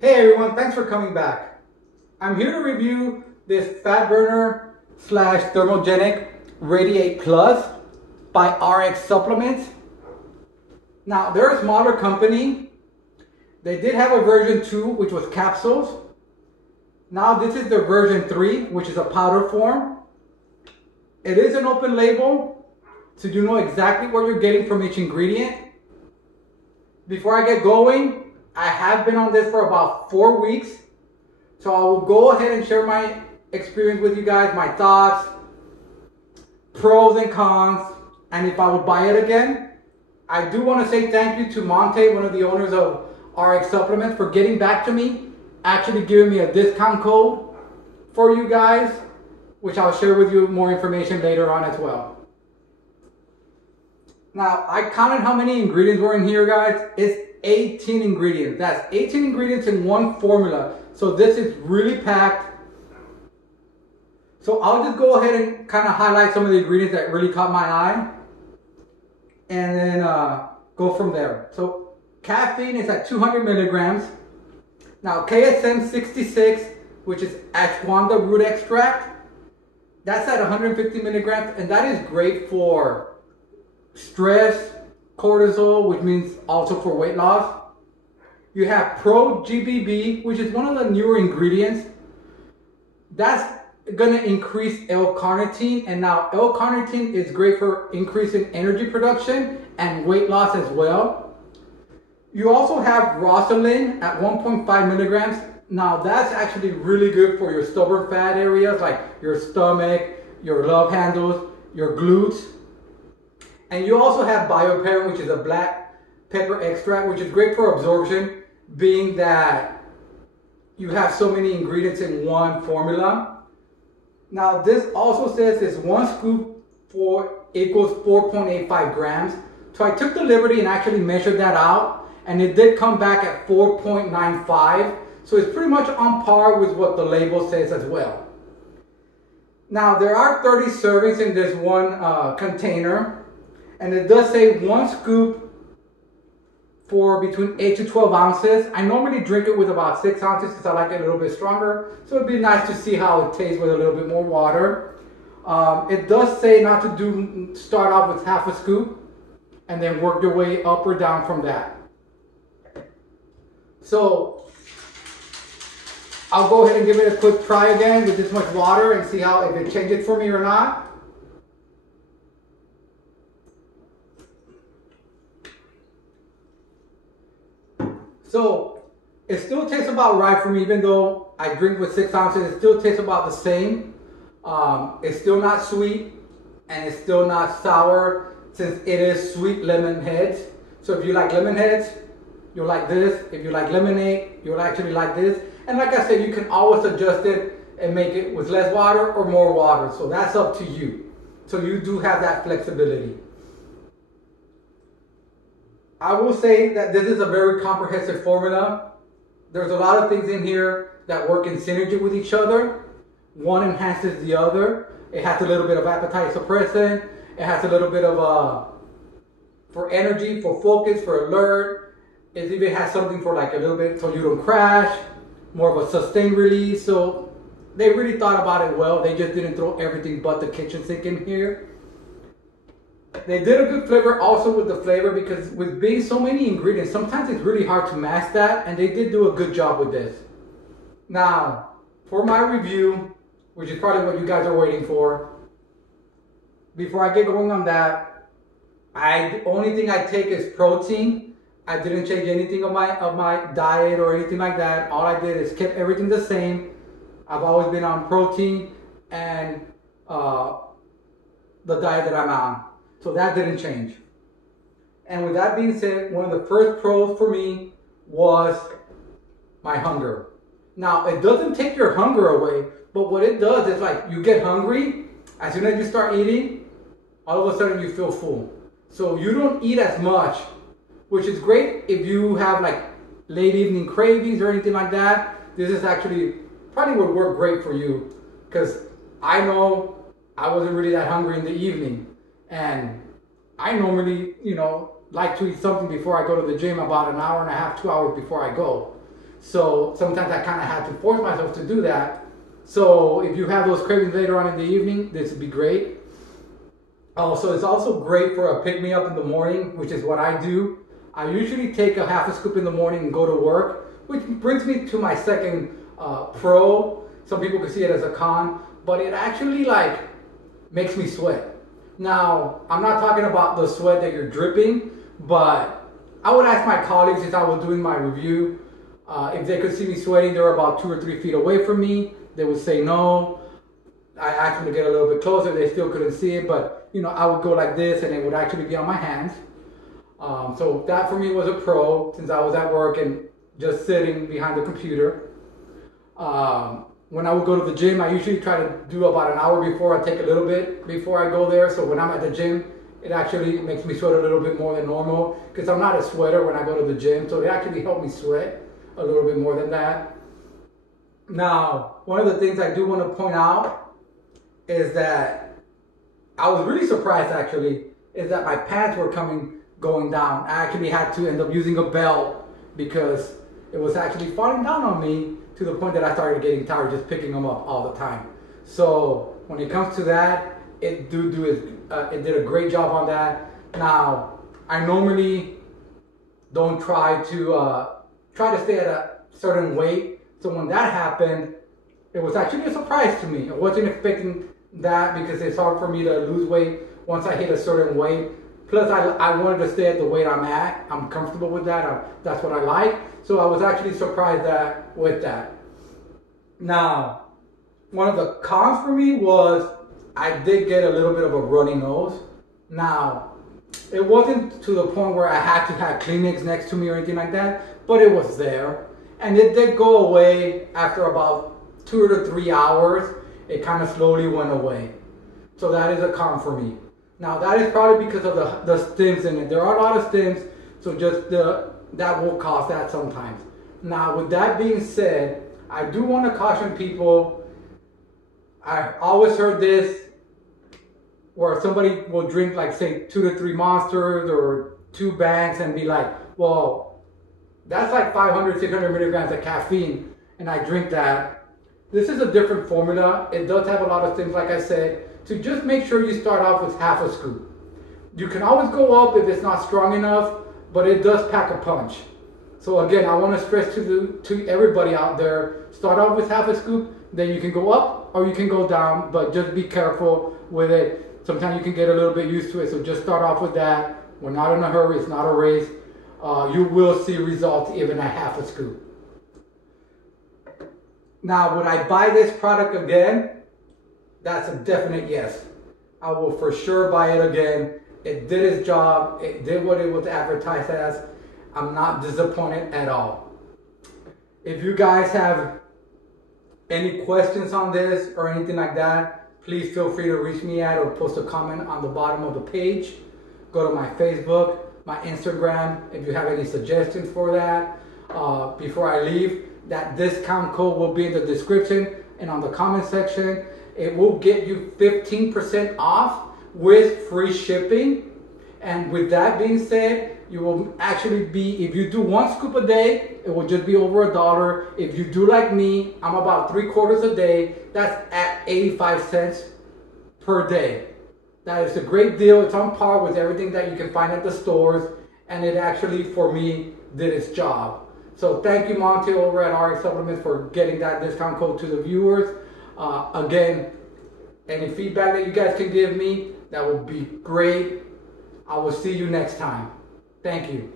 Hey everyone, thanks for coming back. I'm here to review this Fatburner / Thermogenic Radiate Plus by RX Supplements. Now they're a smaller company. They did have a version 2 which was capsules. Now this is their version 3 which is a powder form. It is an open label, so you know exactly what you're getting from each ingredient. Before I get going, I have been on this for about 4 weeks, so I will go ahead and share my experience with you guys, my thoughts, pros and cons, and if I would buy it again. I do want to say thank you to Monte, one of the owners of RX Supplements, for getting back to me, actually giving me a discount code for you guys, which I'll share with you more information later on as well. Now, I counted how many ingredients were in here, guys. It's 18 ingredients. That's 18 ingredients in one formula. So this is really packed. So I'll just go ahead and kind of highlight some of the ingredients that really caught my eye, and then go from there. So caffeine is at 200 milligrams. Now KSM 66, which is ashwagandha root extract, that's at 150 milligrams, and that is great for stress, cortisol, which means also for weight loss. You have Pro GBB, which is one of the newer ingredients. That's going to increase L-carnitine, and now L-carnitine is great for increasing energy production and weight loss as well. You also have Rosalind at 1.5 milligrams. Now that's actually really good for your stubborn fat areas like your stomach, your love handles, your glutes. And you also have Bioperine, which is a black pepper extract, which is great for absorption, being that you have so many ingredients in one formula. Now this also says this 1 scoop equals 4.85 grams. So I took the liberty and actually measured that out, and it did come back at 4.95. So it's pretty much on par with what the label says as well. Now there are 30 servings in this one container. And it does say 1 scoop for between 8 to 12 ounces. I normally drink it with about 6 ounces because I like it a little bit stronger. So it'd be nice to see how it tastes with a little bit more water. It does say not to start off with half a scoop and then work your way up or down from that. So I'll go ahead and give it a quick try again with this much water and see how if it changes for me or not. So it still tastes about right for me, even though I drink with 6 ounces. It still tastes about the same. It's still not sweet, and it's still not sour, since it is sweet lemon heads. So if you like lemon heads, you'll like this. If you like lemonade, you'll actually like this. And like I said, you can always adjust it and make it with less water or more water. So that's up to you. So you do have that flexibility. I will say that this is a very comprehensive formula. There's a lot of things in here that work in synergy with each other. One enhances the other. It has a little bit of appetite suppressant. It has a little bit of for energy, for focus, for alert. It even has something for like a little bit so you don't crash. More of a sustained release. So they really thought about it well. They just didn't throw everything but the kitchen sink in here. They did a good flavor also with the flavor, because with being so many ingredients, sometimes it's really hard to mask that, and they did do a good job with this. Now, for my review, which is probably what you guys are waiting for, before I get going on that, the only thing I take is protein. I didn't change anything of my diet or anything like that. All I did is kept everything the same. I've always been on protein and the diet that I'm on. So that didn't change. And with that being said, one of the first pros for me was my hunger. Now, it doesn't take your hunger away, but what it does is, like, you get hungry, as soon as you start eating, all of a sudden you feel full. So you don't eat as much, which is great if you have like late evening cravings or anything like that. This is actually probably would work great for you, because I know I wasn't really that hungry in the evening. And I normally, like to eat something before I go to the gym, about an hour and a half, 2 hours before I go. So sometimes I kind of have to force myself to do that. So if you have those cravings later on in the evening, this would be great. So it's also great for a pick-me-up in the morning, which is what I do. I usually take a half a scoop in the morning and go to work, which brings me to my second pro. Some people could see it as a con, but it actually like makes me sweat. Now, I'm not talking about the sweat that you're dripping, but I would ask my colleagues as I was doing my review, if they could see me sweating. They were about 2 or 3 feet away from me. They would say no. I asked them to get a little bit closer. They still couldn't see it, but you know, I would go like this and it would actually be on my hands. So that for me was a pro, since I was at work and just sitting behind the computer. When I would go to the gym, I usually try to do about an hour before. I take a little bit before I go there. So when I'm at the gym, it actually makes me sweat a little bit more than normal, because I'm not a sweater when I go to the gym. So it actually helped me sweat a little bit more than that. Now, one of the things I do want to point out is that I was really surprised actually, is that my pants were going down. I actually had to end up using a belt because it was actually falling down on me, to the point that I started getting tired just picking them up all the time. So when it comes to that, it did a great job on that. Now, I normally don't try to stay at a certain weight. So when that happened, it was actually a surprise to me. I wasn't expecting that, because it's hard for me to lose weight once I hit a certain weight. Plus, I wanted to stay at the weight I'm at. I'm comfortable with that. That's what I like. So I was actually surprised with that. Now, one of the cons for me was I did get a little bit of a runny nose. Now, it wasn't to the point where I had to have Kleenex next to me or anything like that, but it was there. And it did go away after about 2 to 3 hours. It kind of slowly went away. So that is a con for me. Now, that is probably because of the stims in it. There are a lot of stims, so just that will cause that sometimes. Now, with that being said, I do want to caution people. I always heard this, where somebody will drink like, say, 2 to 3 Monsters or 2 Banks and be like, well, that's like 500, 600 milligrams of caffeine, and I drink that. This is a different formula. It does have a lot of things, like I said. So just make sure you start off with half a scoop. You can always go up if it's not strong enough, but it does pack a punch. So again, I want to stress to everybody out there, start off with half a scoop, then you can go up or you can go down, but just be careful with it. Sometimes you can get a little bit used to it, so just start off with that. We're not in a hurry, it's not a race. You will see results even at half a scoop. Now, would I buy this product again? That's a definite yes. I will for sure buy it again. It did its job. It did what it was advertised as. I'm not disappointed at all. If you guys have any questions on this or anything like that, please feel free to reach me at or post a comment on the bottom of the page. Go to my Facebook, my Instagram, if you have any suggestions for that. Before I leave, that discount code will be in the description and on the comment section. It will get you 15% off with free shipping. And with that being said, you will actually be, if you do 1 scoop a day, it will just be over $1. If you do like me, I'm about 3/4 a day. That's at 85 cents per day. That is a great deal. It's on par with everything that you can find at the stores. And it actually, for me, did its job. So thank you, Monte, over at RX Supplements, for getting that discount code to the viewers. Again, any feedback that you guys can give me, that would be great. I will see you next time. Thank you.